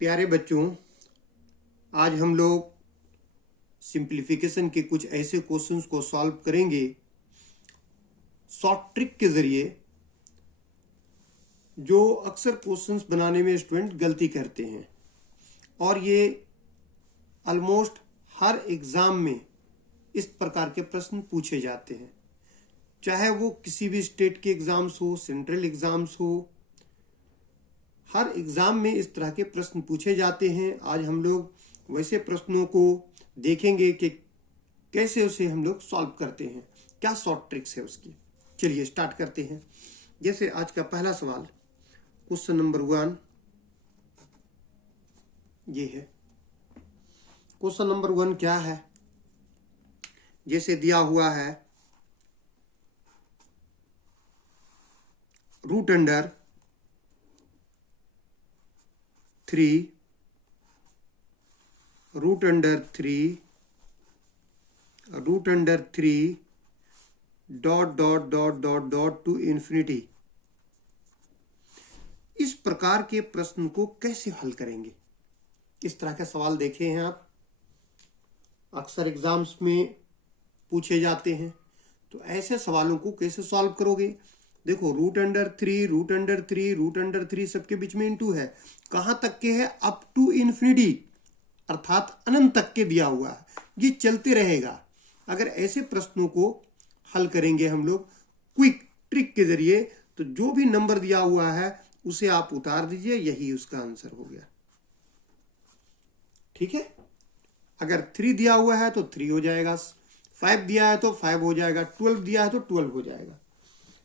प्यारे बच्चों, आज हम लोग सिंप्लीफिकेशन के कुछ ऐसे क्वेश्चंस को सॉल्व करेंगे शॉर्ट ट्रिक के जरिए, जो अक्सर क्वेश्चंस बनाने में स्टूडेंट गलती करते हैं। और ये ऑलमोस्ट हर एग्जाम में इस प्रकार के प्रश्न पूछे जाते हैं, चाहे वो किसी भी स्टेट के एग्जाम्स हो, सेंट्रल एग्जाम्स हो। हर एग्जाम में इस तरह के प्रश्न पूछे जाते हैं। आज हम लोग वैसे प्रश्नों को देखेंगे कि कैसे उसे हम लोग सॉल्व करते हैं, क्या शॉर्ट ट्रिक्स है उसकी। चलिए स्टार्ट करते हैं। जैसे आज का पहला सवाल, क्वेश्चन नंबर 1 ये है। क्वेश्चन नंबर 1 क्या है? जैसे दिया हुआ है, root under 3 root under 3 dot dot dot dot dot to infinity. इस प्रकार के प्रश्न को कैसे हल करेंगे? इस तरह का सवाल देखे हैं आप, अक्सर एग्जाम्स में पूछे जाते हैं। तो ऐसे सवालों को कैसे सॉल्व करोगे? देखो, रूट अंडर 3 सबके बीच में इनटू है। कहां तक के है? अप टू इन्फिनिटी, अर्थात अनंत तक के दिया हुआ है। ये चलते रहेगा। अगर ऐसे प्रश्नों को हल करेंगे हम लोग क्विक ट्रिक के जरिए, तो जो भी नंबर दिया हुआ है उसे आप उतार दीजिए, यही उसका आंसर हो गया। ठीक है। अगर 3 दिया हुआ है तो 3 हो जाएगा, 5 दिया है तो 5 हो जाएगा, 12 दिया है तो 12 हो जाएगा।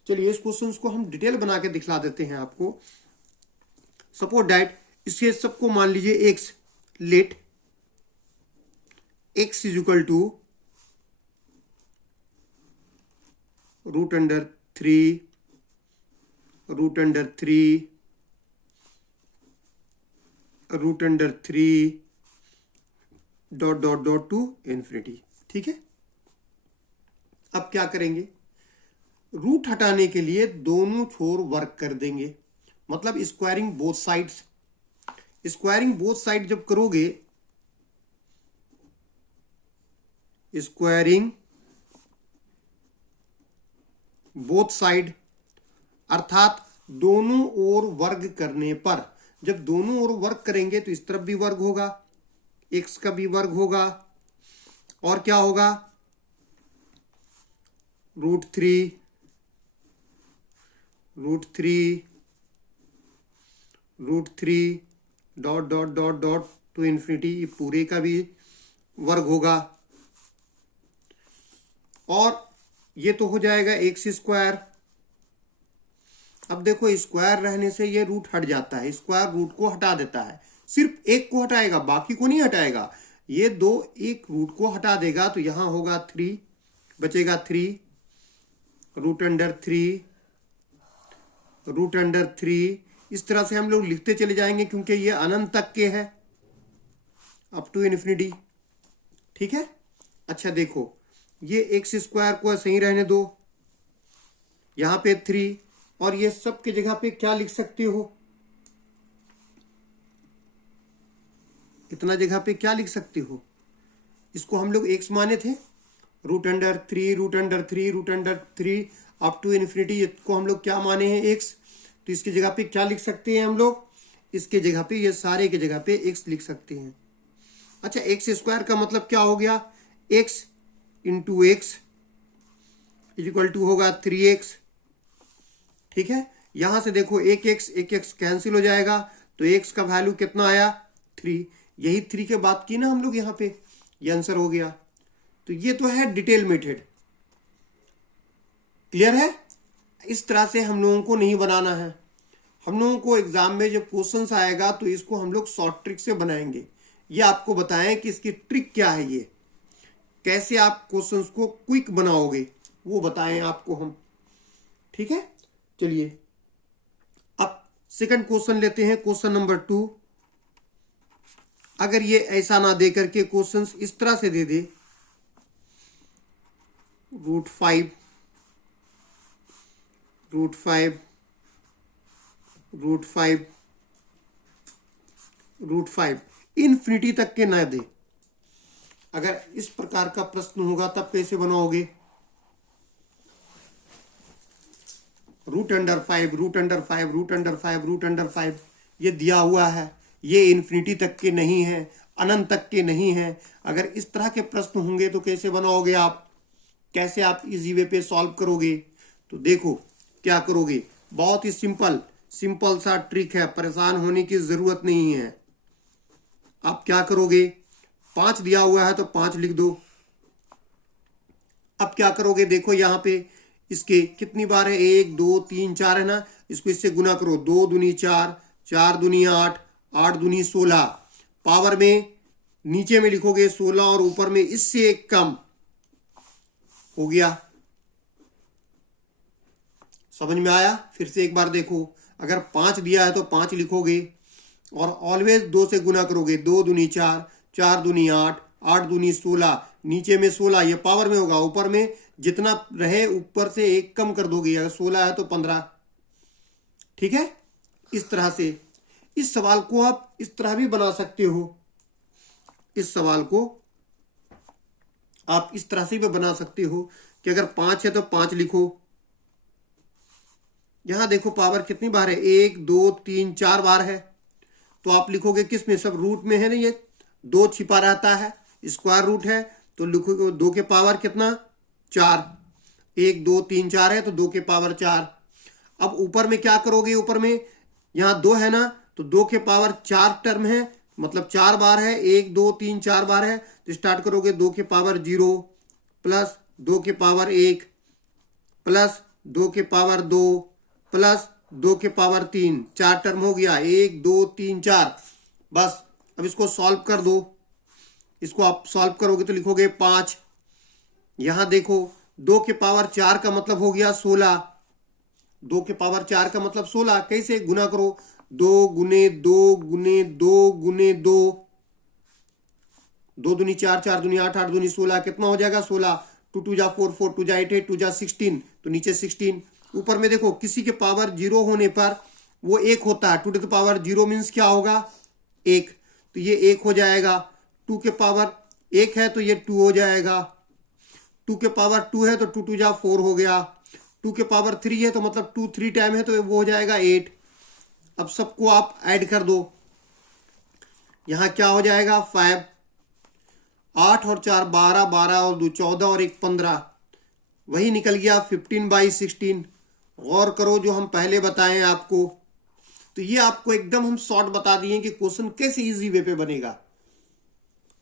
चलिए इस क्वेश्चन को हम डिटेल बना के दिखला देते हैं आपको। सपोज दैट इसके सबको मान लीजिए x, let x is equal to root under 3 root under 3 dot dot dot to infinity. ठीक है। अब क्या करेंगे? रूट हटाने के लिए दोनों छोर वर्क कर देंगे, मतलब squaring both sides. Squaring both side जब करोगे, स्क्वायरिंग बोथ साइड अर्थात दोनों ओर वर्ग करने पर, जब दोनों ओर वर्ग करेंगे तो इस तरफ भी वर्ग होगा, x का भी वर्ग होगा, और क्या होगा? Root three dot dot dot dot to infinity, पूरे का भी वर्ग होगा। और ये तो हो जाएगा एक्स स्क्वायर। अब देखो, स्क्वायर रहने से ये रूट हट जाता है, स्क्वायर रूट को हटा देता है, सिर्फ एक को हटाएगा, बाकी को नहीं हटाएगा। ये दो एक रूट को हटा देगा, तो यहां होगा 3, बचेगा 3 रूट अंडर 3। इस तरह से हम लोग लिखते चले जाएंगे, क्योंकि ये अनंत तक के है, अप टू इन्फिनिटी। ठीक है। अच्छा देखो, ये एक्स स्क्वायर को सही रहने दो, यहां पे 3, और ये सब की जगह पे क्या लिख सकते हो? इतना जगह पे क्या लिख सकते हो? इसको हम लोग एक्स माने थे, root under 3 up to infinity, इसको हम लोग क्या माने हैं? एक्स। तो इसकी जगह पे क्या लिख सकते हैं हम लोग? इसके जगह पे, ये सारे के जगह पे एक्स लिख सकते हैं। अच्छा, एक्स स्क्वायर का मतलब क्या हो गया? X into x is equal to होगा 3x। ठीक है। यहां से देखो, एक एक्स कैंसिल हो जाएगा, तो एक्स का वैल्यू कितना आया? 3। यही 3 के बात की ना हम लोग, यहां पे ये आंसर हो गया। तो ये तो है डिटेल मेथड। क्लियर है? इस तरह से हम लोगों को नहीं बनाना है। हम लोगों को एग्जाम में जब क्वेश्चंस आएगा तो इसको हम लोग शॉर्ट ट्रिक से बनाएंगे। ये आपको बताएं कि इसकी ट्रिक क्या है, ये कैसे आप क्वेश्चंस को क्विक बनाओगे, वो बताएं आपको हम। ठीक है। चलिए अब सेकंड क्वेश्चन लेते हैं, क्वेश्चन नंबर 2। अगर ये ऐसा ना दे करके क्वेश्चंस इस तरह से दे दे, रूट 5 रूट 5 √5 इन्फिनिटी तक के न दे। अगर इस प्रकार का प्रश्न होगा तब कैसे बनाओगे? √5 √5 √5 √5 ये दिया हुआ है, ये इन्फिनिटी तक के नहीं है, अनंत तक के नहीं है। अगर इस तरह के प्रश्न होंगे तो कैसे बनाओगे आप? कैसे आप इजी वे पे सॉल्व करोगे? तो देखो क्या करोगे, बहुत ही सिंपल सा ट्रिक है, परेशान होने की जरूरत नहीं है। आप क्या करोगे, 5 दिया हुआ है तो 5 लिख दो। अब क्या करोगे, देखो यहाँ पे इसके कितनी बार है, 1 2 3 4 है ना, इसको इससे गुना करो, 2 दूनी 4, 4 दूनी 8, 8 दूनी 16। पावर में नीचे में लिखोगे 16 और ऊपर में इससे एक कम हो गया। समझ में आया? फिर से एक बार देखो, अगर 5 दिया है तो 5 लिखोगे और ऑलवेज 2 से गुना करोगे, 2 दूनी 4, 4 दूनी 8, 8 दूनी 16, नीचे में 16, ये पावर में होगा, ऊपर में जितना रहे ऊपर से एक कम कर दोगे, अगर 16 है तो 15। ठीक है, इस तरह से इस सवाल को आप इस तरह भी बना सकते हो। इस सवाल को आप इस तरह से भी बना सकते हो कि अगर 5 है तो 5 लिखो। यहां देखो पावर कितनी बार है, 1 2 3 4 बार है, तो आप लिखोगे किस में, सब रूट में है ना, ये 2 छिपा रहता है, स्क्वायर रूट है, तो लिखोगे 2 के पावर कितना, 4। 1 2 3 4 है तो 2 के पावर 4। अब ऊपर में क्या करोगे, ऊपर में यहाँ 2 है ना, तो 2 के पावर 4 टर्म है, मतलब 4 बार है, 1 2 3 4 बार है, तो स्टार्ट करोगे 2 के पावर 0 प्लस 2 के पावर 1 प्लस 2 के पावर 2 प्लस 2 के पावर 3, 4 टर्म हो गया, 1 2 3 4। बस अब इसको सॉल्व कर दो। इसको आप सॉल्व करोगे तो लिखोगे 5। यहां देखो 2 के पावर 4 का मतलब हो गया 16। 2 के पावर 4 का मतलब 16। कैसे गुना करो, 2 गुने 2 गुने 2 गुने 2, 2 दूनी 4, 4 दूनी 8, 8 दूनी 16, कितना हो जाएगा 16। 2 2 जा 4, 4 2 जा 8, 8 2 जा 16, तो नीचे 16। ऊपर में देखो किसी के पावर 0 होने पर वो 1 होता है, 2 टू द पावर 0 मीन्स क्या होगा, 1, तो ये 1 हो जाएगा। 2 के पावर 1 है तो ये 2 हो जाएगा। 2 के पावर 2 है तो 2 2 जा 4 हो गया। 2 के पावर 3 है तो मतलब 2 3 टाइम है तो वो हो जाएगा 8। अब सबको आप ऐड कर दो, यहां क्या हो जाएगा 5, 8 और 4 12, 12 और 2 14 और 1 15, वही निकल गया 15/16। गौर करो जो हम पहले बताएं आपको, तो ये आपको एकदम हम शॉर्ट बता दिए कि क्वेश्चन कैसे इजी वे पे बनेगा।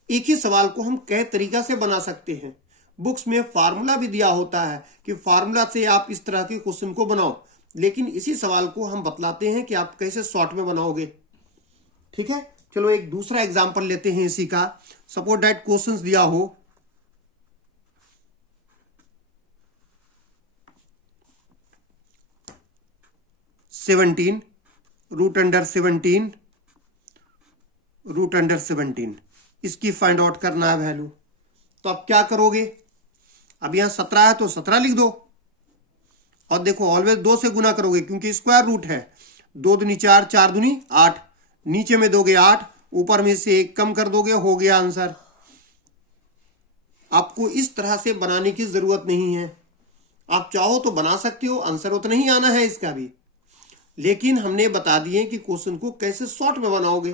एक ही सवाल को हम कई तरीका से बना सकते हैं। बुक्स में फार्मूला भी दिया होता है कि फार्मूला से आप इस तरह के क्वेश्चन को बनाओ, लेकिन इसी सवाल को हम बतलाते हैं कि आप कैसे शॉर्ट में बनाओगे। ठीक है, चलो एक दूसरा एग्जांपल लेते हैं इसी का। सपोज दैट क्वेश्चंस दिया हो, √17 √17, इसकी फाइंड आउट करना है वैल्यू। तो अब क्या करोगे, अब यहां 17 है तो 17 लिख दो, और देखो ऑलवेज 2 से गुना करोगे क्योंकि स्क्वायर रूट है। 2 दूनी 4, 4 दूनी 8, नीचे में दोगे 8, ऊपर में से 1 कम कर दोगे, हो गया आंसर। आपको इस तरह से बनाने की जरूरत नहीं है, आप चाहो तो बना सकते हो, आंसर उतना ही आना है इसका भी, लेकिन हमने बता दिए कि क्वेश्चन को कैसे शॉर्ट में बनाओगे।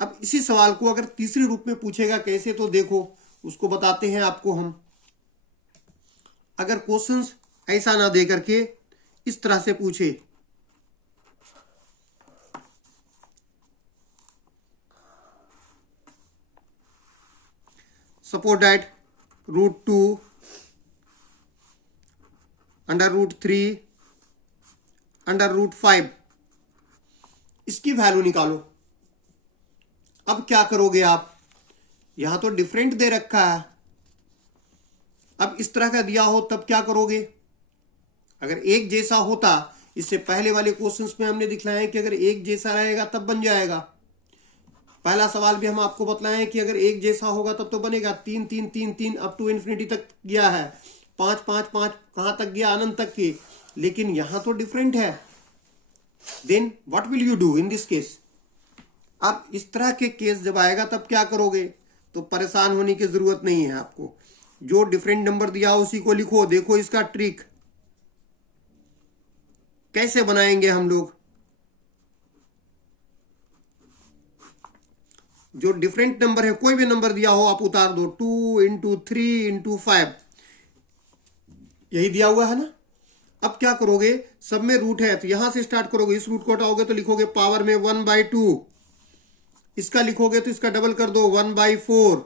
अब इसी सवाल को अगर तीसरे रूप में पूछेगा कैसे, तो देखो उसको बताते हैं आपको हम। अगर क्वेश्चंस ऐसा ना दे करके इस तरह से पूछे, सपोज दैट √2 √3 √5, इसकी वैल्यू निकालो। अब क्या करोगे आप, यहां तो डिफरेंट दे रखा है, अब इस तरह का दिया हो तब क्या करोगे। अगर एक जैसा होता, इससे पहले वाले क्वेश्चंस में हमने दिखलाया है कि अगर एक जैसा रहेगा तब बन जाएगा। पहला सवाल भी हम आपको बतलाए हैं कि अगर एक जैसा होगा तब तो बनेगा। 3 3 3 3 अप टू इन्फिनिटी तक गया है, 5 5 5 कहां तक गया, अनंत तक की, लेकिन यहां तो डिफरेंट है। Then what will you do in this case, अब इस तरह के केस जब आएगा तब क्या करोगे, तो परेशान होने की जरूरत नहीं है आपको। जो डिफरेंट नंबर दिया हो उसी को लिखो। देखो इसका ट्रिक कैसे बनाएंगे हम लोग। जो डिफरेंट नंबर है, कोई भी नंबर दिया हो आप उतार दो। 2 इंटू 3 इंटू 5 यही दिया हुआ है ना। अब क्या करोगे, सब में रूट है तो यहां से स्टार्ट करोगे। इस रूट को हटाओगे तो लिखोगे पावर में 1/2। इसका लिखोगे तो इसका डबल कर दो 1/4।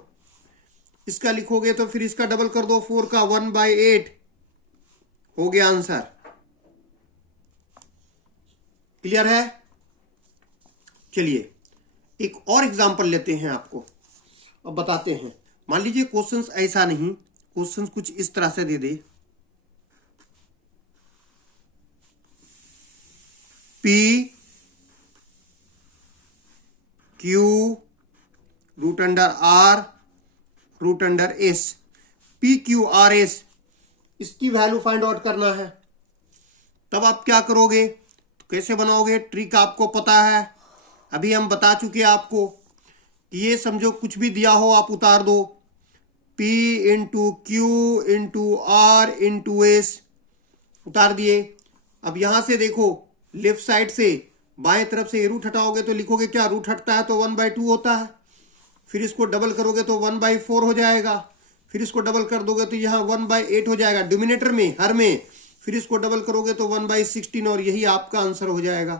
इसका लिखोगे तो फिर इसका डबल कर दो 4 का 1/8। हो गया आंसर। क्लियर है। चलिए एक और एग्जांपल लेते हैं आपको, अब बताते हैं। मान लीजिए क्वेश्चंस ऐसा नहीं, क्वेश्चंस कुछ इस तरह से दे दे। P Q root under R root under S। PQRS इसकी वैल्यू फाइंड आउट करना है। तब आप क्या करोगे, तो कैसे बनाओगे, ट्रिक आपको पता है, अभी हम बता चुके आपको कि ये समझो कुछ भी दिया हो आप उतार दो। P into Q into R into S उतार दिए। अब यहां से देखो लेफ्ट साइड से बाएं तरफ से रूट हटाओगे तो लिखोगे क्या, रूट हटता है तो 1/2 होता है। फिर इसको डबल करोगे तो 1/4 हो जाएगा। फिर इसको डबल कर दोगे तो यहाँ 1/8 हो जाएगा डिनोमिनेटर में, हर में। फिर इसको डबल करोगे तो 1/16 और यही आपका आंसर हो जाएगा।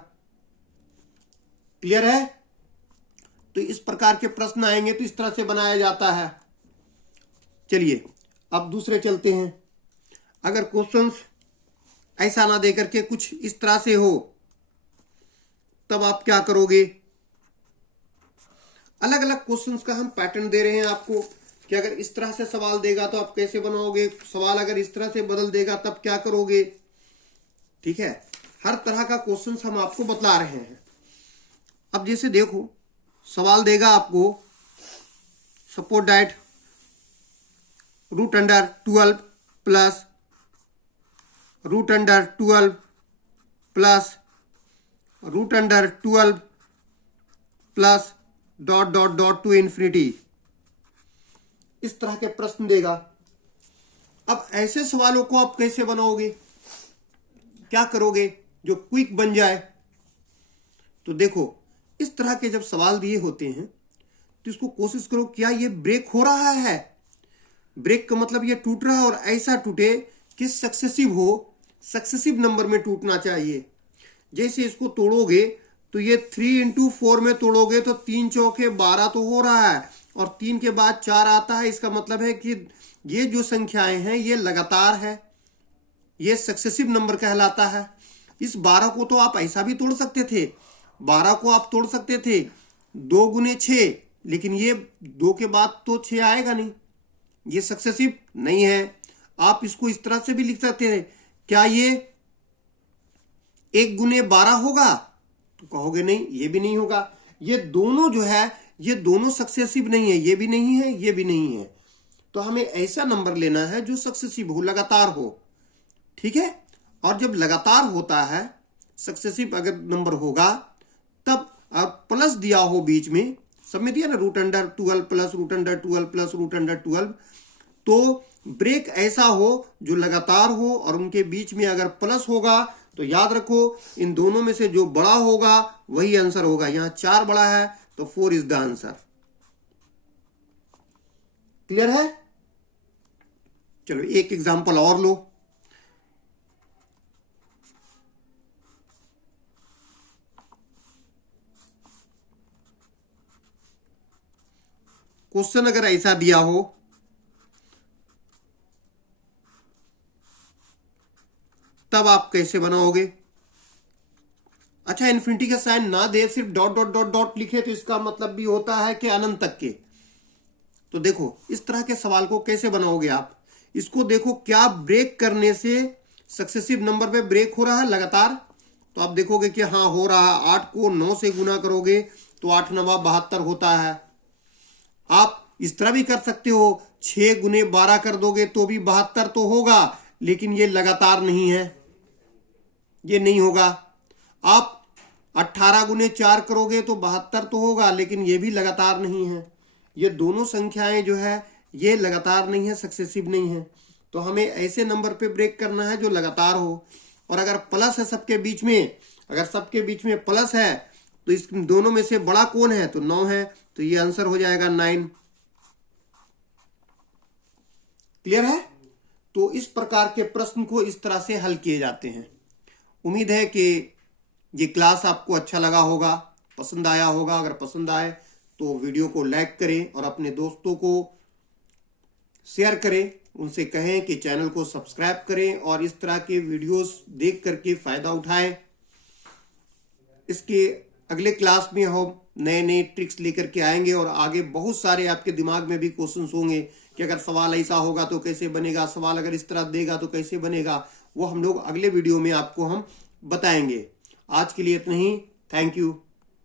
क्लियर है। तो इस प्रकार के प्रश्न आएंगे तो इस तरह से बनाया जाता है। चलिए अब दूसरे चलते हैं। अगर क्वेश्चंस ऐसा ना देकर के कुछ इस तरह से हो तब आप क्या करोगे। अलग अलग क्वेश्चंस का हम पैटर्न दे रहे हैं आपको कि अगर इस तरह से सवाल देगा तो आप कैसे बनाओगे, सवाल अगर इस तरह से बदल देगा तब क्या करोगे। ठीक है, हर तरह का क्वेश्चंस हम आपको बतला रहे हैं। अब जैसे देखो सवाल देगा आपको, suppose that root under 12 plus root under 12 plus root under 12 plus dot dot dot to infinity, इस तरह के प्रश्न देगा। अब ऐसे सवालों को आप कैसे बनाओगे, क्या करोगे जो क्विक बन जाए। तो देखो इस तरह के जब सवाल दिए होते हैं तो इसको कोशिश करो क्या ये ब्रेक हो रहा है। ब्रेक का मतलब ये टूट रहा है और ऐसा टूटे कि सक्सेसिव हो, सक्सेसिव नंबर में टूटना चाहिए। जैसे इसको तोड़ोगे तो ये 3 इंटू 4 में तोड़ोगे तो 3 चौके 12 तो हो रहा है और 3 के बाद 4 आता है। इसका मतलब है कि ये जो संख्याएं हैं ये लगातार है, ये सक्सेसिव नंबर कहलाता है। इस 12 को तो आप ऐसा भी तोड़ सकते थे, 12 को आप तोड़ सकते थे 2 गुने 6, लेकिन ये 2 के बाद तो 6 आएगा नहीं, ये सक्सेसिव नहीं है। आप इसको इस तरह से भी लिख सकते हैं, क्या ये 1 गुने 12 होगा, तो कहोगे नहीं ये भी नहीं होगा। ये दोनों जो है ये दोनों सक्सेसिव नहीं है, ये भी नहीं है ये भी नहीं है। तो हमें ऐसा नंबर लेना है जो सक्सेसिव हो, लगातार हो। ठीक है, और जब लगातार होता है सक्सेसिव अगर नंबर होगा तब प्लस दिया हो बीच में, सब में दिया ना root under 12 plus root under 12 plus root under 12, तो ब्रेक ऐसा हो जो लगातार हो और उनके बीच में अगर प्लस होगा तो याद रखो इन दोनों में से जो बड़ा होगा वही आंसर होगा। यहां 4 बड़ा है तो 4 इज द आंसर। क्लियर है। चलो एक एग्जांपल और लो। क्वेश्चन अगर ऐसा दिया हो तब आप कैसे बनाओगे। अच्छा, इन्फिनिटी का साइन ना दे, सिर्फ डॉट डॉट डॉट डॉट लिखे तो इसका मतलब भी होता है कि अनंत तक के। तो देखो इस तरह के सवाल को कैसे बनाओगे आप। इसको देखो क्या ब्रेक करने से सक्सेसिव नंबर पे ब्रेक हो रहा है लगातार, तो आप देखोगे कि हाँ हो रहा है। 8 को 9 से गुना करोगे तो 8 9 72 होता है। आप इस तरह भी कर सकते हो, 6 गुने 12 कर दोगे तो भी 72 तो होगा, लेकिन ये लगातार नहीं है, ये नहीं होगा। आप 18 गुने 4 करोगे तो 72 तो होगा, लेकिन ये भी लगातार नहीं है। ये दोनों संख्याएं जो है ये लगातार नहीं है, सक्सेसिव नहीं है। तो हमें ऐसे नंबर पे ब्रेक करना है जो लगातार हो। और अगर प्लस है सबके बीच में, अगर सबके बीच में प्लस है तो इस दोनों में से बड़ा कौन है, तो 9 है, तो ये आंसर हो जाएगा 9। क्लियर है? तो इस प्रकार के प्रश्न को इस तरह से हल किए जाते हैं। उम्मीद है कि ये क्लास आपको अच्छा लगा होगा, पसंद आया होगा। अगर पसंद आए तो वीडियो को लाइक करें और अपने दोस्तों को शेयर करें, उनसे कहें कि चैनल को सब्सक्राइब करें और इस तरह के वीडियोस देख करके फायदा उठाएं। इसके अगले क्लास में हम नए नए ट्रिक्स लेकर के आएंगे और आगे बहुत सारे आपके दिमाग में भी क्वेश्चंस होंगे कि अगर सवाल ऐसा होगा तो कैसे बनेगा, सवाल अगर इस तरह देगा तो कैसे बनेगा। वो हम लोग अगले वीडियो में आपको हम बताएंगे। आज के लिए इतना ही। Thank you.